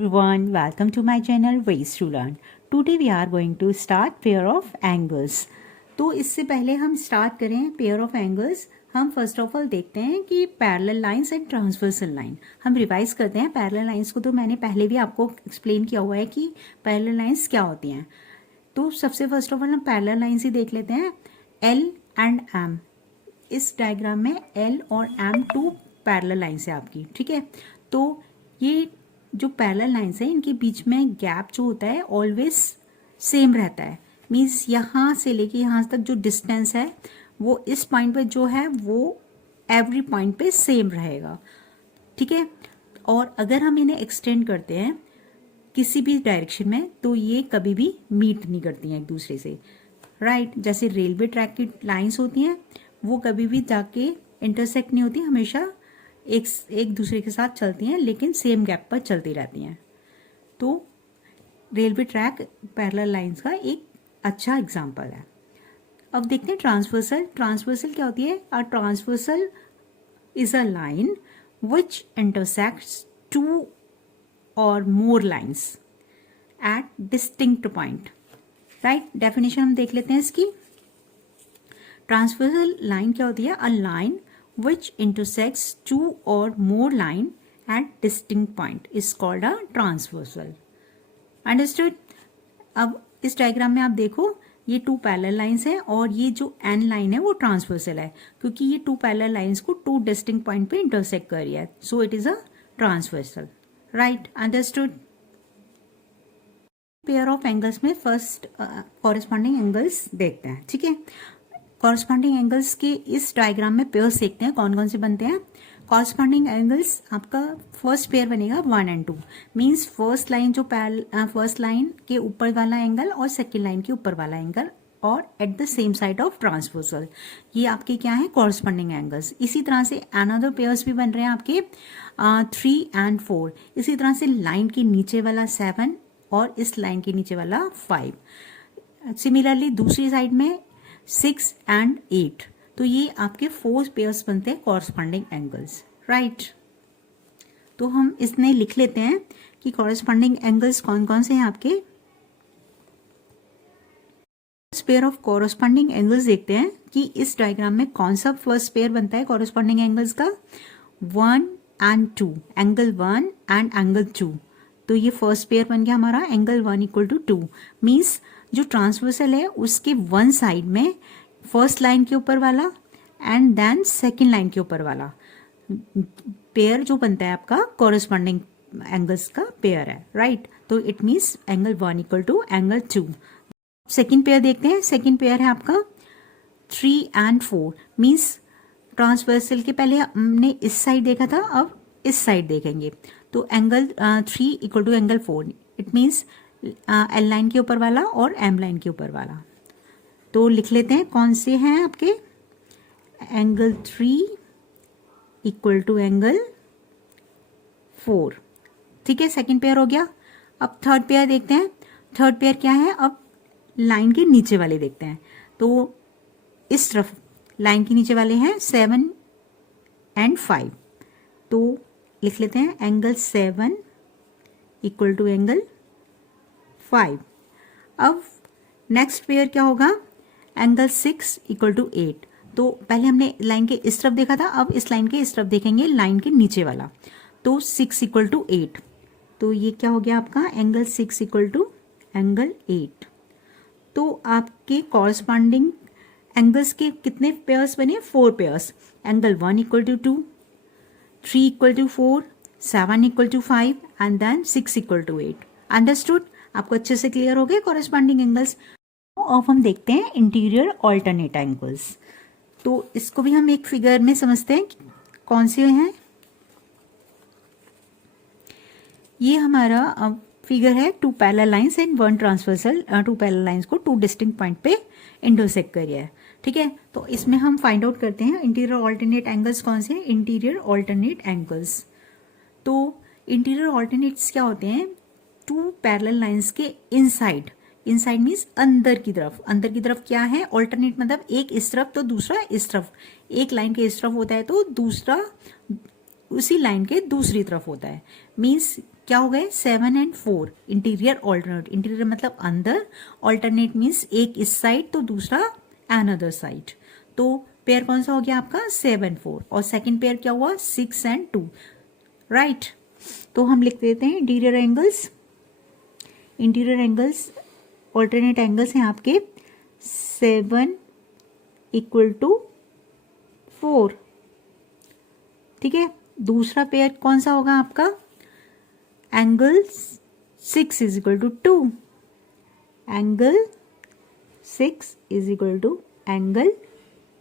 Everyone, welcome to my channel Ways to Learn. Today we are going to start pair of angles. तो इससे पहले हम start करें pair of angles, हम first of all देखते हैं कि parallel lines and transversal line. हम रिवाइज करते हैं। पैरेलल लाइंस को तो मैंने पहले भी आपको एक्सप्लेन किया हुआ है कि पैरेलल लाइंस क्या होती हैं। तो सबसे फर्स्ट ऑफ ऑल हम पैरेलल लाइंस ही देख लेते हैं। एल एंड एम, इस डायग्राम में एल और एम टू पैरेलल लाइंस है आपकी, ठीक है। तो ये जो पैरेलल लाइंस है इनके बीच में गैप जो होता है ऑलवेज सेम रहता है। मीन्स यहाँ से लेके यहाँ तक जो डिस्टेंस है वो इस पॉइंट पे जो है वो एवरी पॉइंट पे सेम रहेगा, ठीक है। और अगर हम इन्हें एक्सटेंड करते हैं किसी भी डायरेक्शन में तो ये कभी भी मीट नहीं करती हैं एक दूसरे से, राइट। जैसे रेलवे ट्रैक की लाइंस होती हैं वो कभी भी जाके इंटरसेक्ट नहीं होती, हमेशा एक दूसरे के साथ चलती हैं लेकिन सेम गैप पर चलती रहती हैं। तो रेलवे ट्रैक पैरेलल लाइंस का एक अच्छा एग्जांपल है। अब देखते हैं ट्रांसवर्सल। ट्रांसवर्सल क्या होती है? A transversal is a line which intersects two और more lines at distinct point, right. Definition हम देख लेते हैं इसकी। ट्रांसवर्सल लाइन क्या होती है? A line which intersects two or more line at distinct point is called a transversal. Understood? अब इस डायग्राम में आप देखो ये टू पैरेलल लाइंस है और ये जो एन लाइन है वो ट्रांसवर्सल है क्योंकि ये टू पैरेलल लाइंस को टू डिस्टिंक्ट पॉइंट पे इंटरसेक्ट कर रही है, so it is a transversal, right. Understood? Pair of angles में फर्स्ट कॉरेस्पॉन्डिंग एंगल्स देखते हैं, ठीक है। कॉरस्पॉन्डिंग एंगल्स के इस डायग्राम में पेयर्स देखते हैं कौन कौन से बनते हैं। कॉरस्पॉन्डिंग एंगल्स आपका फर्स्ट पेयर बनेगा 1 and 2, मींस फर्स्ट लाइन जो फर्स्ट लाइन के ऊपर वाला एंगल और सेकंड लाइन के ऊपर वाला एंगल और at the same side of transversal, ये आपके क्या है? Corresponding angles. इसी तरह से अनदर पेयर्स भी बन रहे हैं आपके 3 and 4। इसी तरह से लाइन के नीचे वाला 7 और इस लाइन के नीचे वाला 5। सिमिलरली दूसरी साइड में 6 and 8। तो ये आपके 4 पेयर्स बनते हैं कॉरस्पॉन्डिंग एंगल्स, राइट। तो हम इसने लिख लेते हैं कि कॉरस्पॉन्डिंग एंगल्स कौन कौन से हैं आपके। पेयर ऑफ कॉरस्पॉन्डिंग एंगल्स देखते हैं कि इस डायग्राम में कौन सा फर्स्ट पेयर बनता है कॉरस्पॉन्डिंग एंगल्स का। 1 and 2, एंगल 1 and एंगल 2। तो ये फर्स्ट पेयर बन गया हमारा एंगल 1 = 2। मीन्स जो ट्रांसवर्सल है उसके वन साइड में फर्स्ट लाइन के ऊपर वाला एंड देन सेकंड लाइन के ऊपर वाला पेयर जो बनता है आपका कॉरस्पॉन्डिंग एंगल्स का पेयर है, राइट। तो it means angle 1 = angle 2। Second pair देखते हैं। सेकंड पेयर है आपका 3 and 4। मीन्स ट्रांसवर्सल के पहले हमने इस साइड देखा था, अब इस साइड देखेंगे। तो angle 3 = angle 4। It means L line के ऊपर वाला और एम लाइन के ऊपर वाला। तो लिख लेते हैं कौन से हैं आपके। एंगल 3 = एंगल 4, ठीक है। सेकंड पेयर हो गया। अब थर्ड पेयर देखते हैं। थर्ड पेयर क्या है? अब लाइन के नीचे वाले देखते हैं। तो इस तरफ लाइन के नीचे वाले हैं 7 and 5। तो लिख लेते हैं एंगल 7 = एंगल 5। अब नेक्स्ट पेयर क्या होगा? एंगल 6 = 8। तो पहले हमने लाइन के इस तरफ देखा था, अब इस लाइन के इस तरफ देखेंगे, लाइन के नीचे वाला। तो 6 = 8। तो ये क्या हो गया आपका? Angle 6 = angle 8। तो आपके कॉरस्पॉन्डिंग एंगल्स के कितने पेयर्स बने? 4 pairs. Angle 1 = 2, 3 = 4, 7 = 5 and then 6 = 8। Understood? आपको अच्छे से क्लियर हो गए कॉरस्पॉन्डिंग एंगल्स। अब हम देखते हैं इंटीरियर ऑल्टरनेट एंगल्स। तो इसको भी हम एक फिगर में समझते हैं कौन से हैं। ये हमारा फिगर है 2 parallel lines and 1 transversal. 2 parallel lines को 2 डिस्टिंक्ट पॉइंट पे इंटरसेक्ट कर रहा है, ठीक है। तो इसमें हम फाइंड आउट करते हैं इंटीरियर ऑल्टरनेट एंगल्स कौन से हैं। इंटीरियर ऑल्टरनेट एंगल्स, तो इंटीरियर ऑल्टरनेट्स क्या होते हैं? 2 पैरेलल लाइंस के इनसाइड। इनसाइड मीन्स अंदर की तरफ। अंदर की तरफ क्या है? ऑल्टरनेट मतलब एक इस तरफ तो दूसरा इस तरफ। एक लाइन के इस तरफ होता है तो दूसरा उसी लाइन के दूसरी तरफ होता है। मीन्स क्या हो गए 7 एंड 4 इंटीरियर ऑल्टरनेट, इंटीरियर मतलब अंदर, ऑल्टरनेट मीन्स एक इस साइड तो दूसरा अनदर साइड। तो पेयर कौन सा हो गया आपका 7 4 और सेकंड पेयर क्या हुआ 6 एंड 2 राइट। तो हम लिख देते हैं interior angles, interior angles alternate angles हैं आपके 7 इक्वल टू 4, ठीक है। दूसरा पेयर कौन सा होगा आपका angle 6 is equal to 2, angle 6 is equal to angle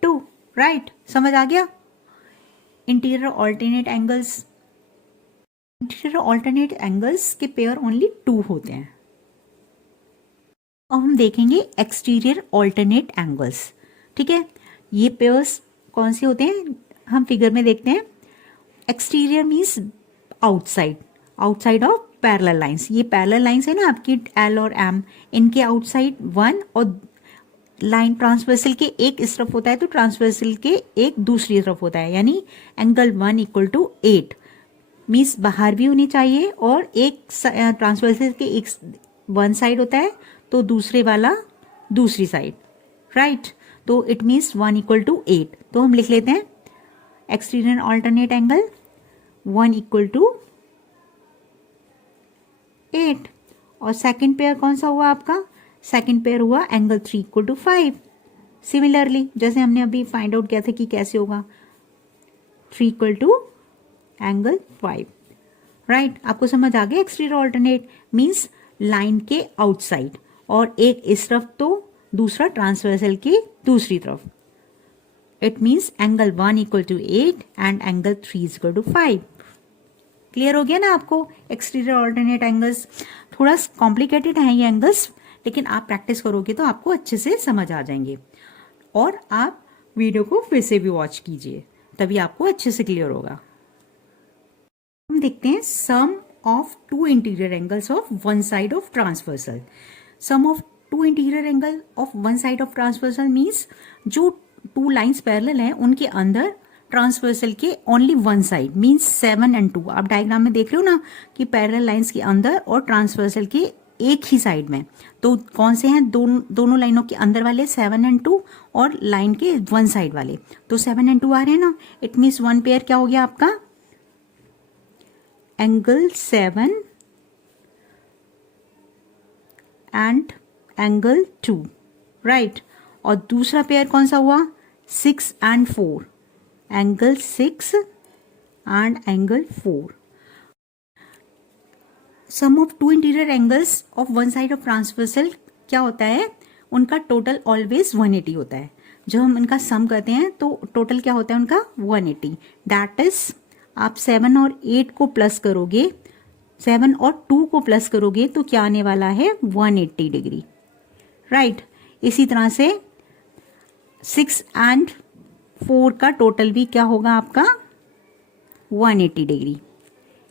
2 right. समझ आ गया। Interior alternate angles, interior alternate angles के पेयर ओनली 2 होते हैं। अब हम देखेंगे एक्सटीरियर ऑल्टरनेट एंगल्स, ठीक है। ये पेयर्स कौन से होते हैं हम फिगर में देखते हैं। Exterior means outside, outside of parallel lines. ये पैरेलल लाइंस है ना आपकी एल और एम, इनके आउटसाइड 1 और लाइन ट्रांसवर्सल के एक इस तरफ होता है तो ट्रांसवर्सल के एक दूसरी तरफ होता है, यानी एंगल 1 इक्वल टू 8 मीन्स बाहर भी होनी चाहिए और एक ट्रांसवर्सल के एक वन साइड होता है तो दूसरे वाला दूसरी साइड राइट। तो इट मीन्स 1 इक्वल टू 8। तो हम लिख लेते हैं exterior alternate angle 1 equal to 8 और सेकंड पेयर कौन सा हुआ आपका, सेकंड पेयर हुआ एंगल 3 इक्वल टू 5। सिमिलरली जैसे हमने अभी फाइंड आउट किया था कि कैसे होगा 3 इक्वल टू एंगल 5 राइट। आपको समझ आ गया। एक्सटीरियर ऑल्टरनेट मीन्स लाइन के आउटसाइड और एक इस तरफ तो दूसरा ट्रांसवर्सल के दूसरी तरफ। It means angle 1 equal to 8 and angle 3 equal to 5। Clear हो गया ना आपको एक्सटीरियर ऑल्टरनेट एंगल्स। थोड़ा कॉम्प्लिकेटेड है ये एंगल्स, लेकिन आप प्रैक्टिस करोगे तो आपको अच्छे से समझ आ जाएंगे और आप वीडियो को फिर से भी वॉच कीजिए, तभी आपको अच्छे से क्लियर होगा। हम देखते हैं sum of two interior angles of one side of transversal. Sum of two interior angle of one side of transversal means जो टू लाइंस पैरेलल हैं उनके अंदर ट्रांसवर्सल के only one side means 7 and 2। आप डायग्राम में देख रहे हो ना कि पैरेलल लाइंस के अंदर और ट्रांसवर्सल के एक ही साइड में, तो कौन से हैं दोनों लाइनों के अंदर वाले 7 एंड 2 और लाइन के वन साइड वाले, तो 7 एंड 2 आ रहे हैं ना। इट मीन्स वन पेयर क्या हो गया आपका एंगल 7 एंड एंगल 2 राइट। और दूसरा पेयर कौन सा हुआ 6 and 4, angle 6 and angle 4। Sum of two interior angles of one side of transversal क्या होता है, उनका टोटल ऑलवेज 180 होता है। जब हम इनका सम करते हैं तो टोटल क्या होता है उनका 180। दैट इज आप 7 और 8 को प्लस करोगे, 7 और 2 को प्लस करोगे तो क्या आने वाला है 180 डिग्री राइट। इसी तरह से 6 एंड 4 का टोटल भी क्या होगा आपका 180 डिग्री।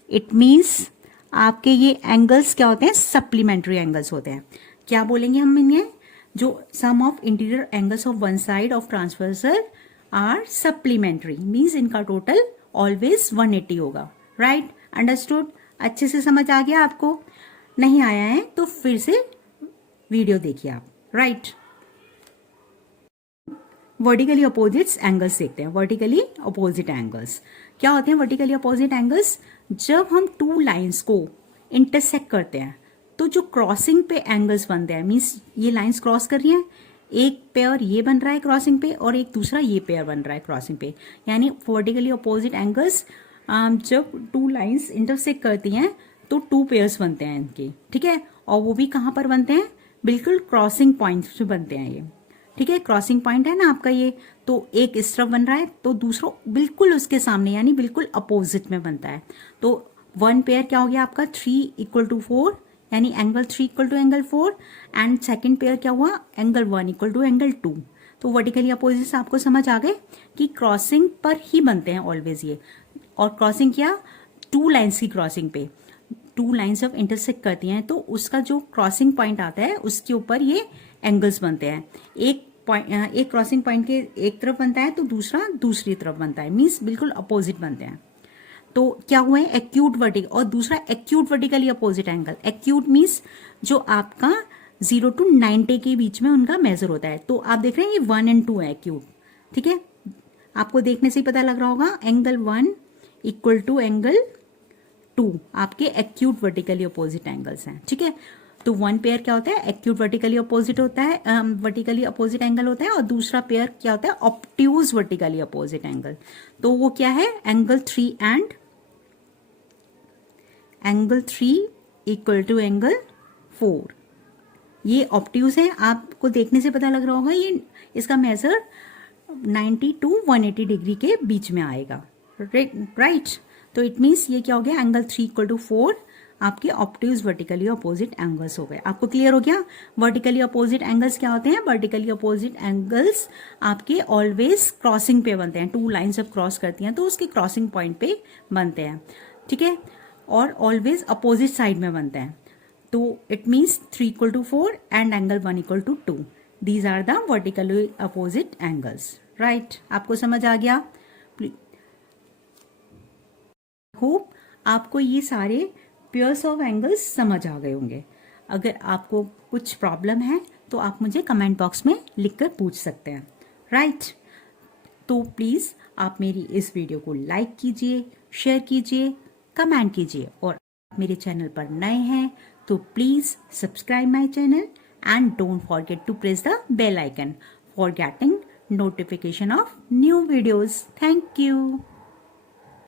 इट मीन्स आपके ये एंगल्स क्या होते हैं सप्लीमेंट्री एंगल्स होते हैं। क्या बोलेंगे हम इन्हें, जो sum of interior angles of one side of transversal are supplementary means इनका टोटल ऑलवेज 180 होगा राइट। अंडरस्टूड, अच्छे से समझ आ गया आपको। नहीं आया है तो फिर से वीडियो देखिए आप राइट। वर्टिकली अपोजिट्स एंगल्स देखते हैं। वर्टिकली अपोजिट एंगल्स क्या होते हैं वर्टिकली अपोजिट एंगल्स, जब हम टू लाइंस को इंटरसेक्ट करते हैं तो जो क्रॉसिंग पे एंगल्स बनते हैं मीन्स ये लाइंस क्रॉस कर रही हैं, एक पेयर ये बन रहा है क्रॉसिंग पे और एक दूसरा ये पेयर बन रहा है क्रॉसिंग पे, यानी वर्टिकली अपोजिट एंगल्स जब टू लाइंस इंटरसेक्ट करती हैं तो टू पेयर्स बनते हैं इनके, ठीक है। और वो भी कहाँ पर बनते हैं, बिल्कुल क्रॉसिंग पॉइंट पे बनते हैं ये, ठीक है। क्रॉसिंग पॉइंट है ना आपका ये, तो एक इस तरफ बन रहा है तो दूसरा बिल्कुल उसके सामने यानी बिल्कुल अपोजिट में बनता है। तो वन पेयर क्या हो गया आपका 3 इक्वल टू 4 यानी angle 3 equal to angle 4 and second pair क्या हुआ एंगल 1 इक्वल टू एंगल 2। तो वर्टिकली अपोजिट आपको समझ आ गए कि क्रॉसिंग पर ही बनते हैं ऑलवेज ये। और क्रॉसिंग क्या, टू लाइन्स की क्रॉसिंग पे टू लाइन्स ऑफ इंटरसेक्ट करती हैं तो उसका जो क्रॉसिंग पॉइंट आता है उसके ऊपर ये एंगल्स बनते हैं। एक क्रॉसिंग पॉइंट के एक तरफ बनता है तो दूसरा दूसरी तरफ बनता है मीन्स बिल्कुल अपोजिट बनते हैं। तो क्या हुआ है, एक्यूट वर्टिकल, और दूसरा acute vertically opposite angle. Acute means जो आपका 0 to 90 के बीच में उनका मेजर होता है। तो आप देख रहे हैं ये 1 and 2 है एक्यूट, ठीक है, आपको देखने से ही पता लग रहा होगा। एंगल 1 इक्वल टू एंगल 2 आपके एक्यूट वर्टिकली अपोजिट एंगल्स हैं, ठीक है। तो वन पेयर क्या होता है, एक्यूट वर्टिकली अपोजिट होता है, वर्टिकली अपोजिट एंगल होता है, और दूसरा पेयर क्या होता है, ऑब्ट्यूज वर्टिकली अपोजिट एंगल। तो वो क्या है, angle 3 and angle 3 equal to angle 4। ये ऑब्ट्यूज है, आपको देखने से पता लग रहा होगा, ये इसका मेजर 90 to 180 डिग्री के बीच में आएगा, राइट। तो इट मीन्स ये क्या हो गया, एंगल 3 इक्वल टू 4 आपके ऑब्ट्यूज वर्टिकली अपोजिट एंगल्स हो गए। आपको क्लियर हो गया वर्टिकली अपोजिट एंगल्स क्या होते हैं। वर्टिकली अपोजिट एंगल्स आपके ऑलवेज क्रॉसिंग पे बनते हैं, टू लाइन जब क्रॉस करती हैं तो उसके क्रॉसिंग पॉइंट पे बनते हैं, ठीक है, और ऑलवेज अपोजिट साइड में बनते हैं। तो it means 3 equal to 4 and angle 1 equal to 2, these are the vertically opposite angles, right. आपको समझ आ गया। होप आपको ये सारे पेयर्स ऑफ एंगल्स समझ आ गए होंगे। अगर आपको कुछ प्रॉब्लम है तो आप मुझे कमेंट बॉक्स में लिखकर पूछ सकते हैं, राइट। तो प्लीज़ आप मेरी इस वीडियो को लाइक कीजिए, शेयर कीजिए, कमेंट कीजिए, और मेरे चैनल पर नए हैं तो please subscribe my channel and don't forget to press the bell icon for getting notification of new videos. Thank you.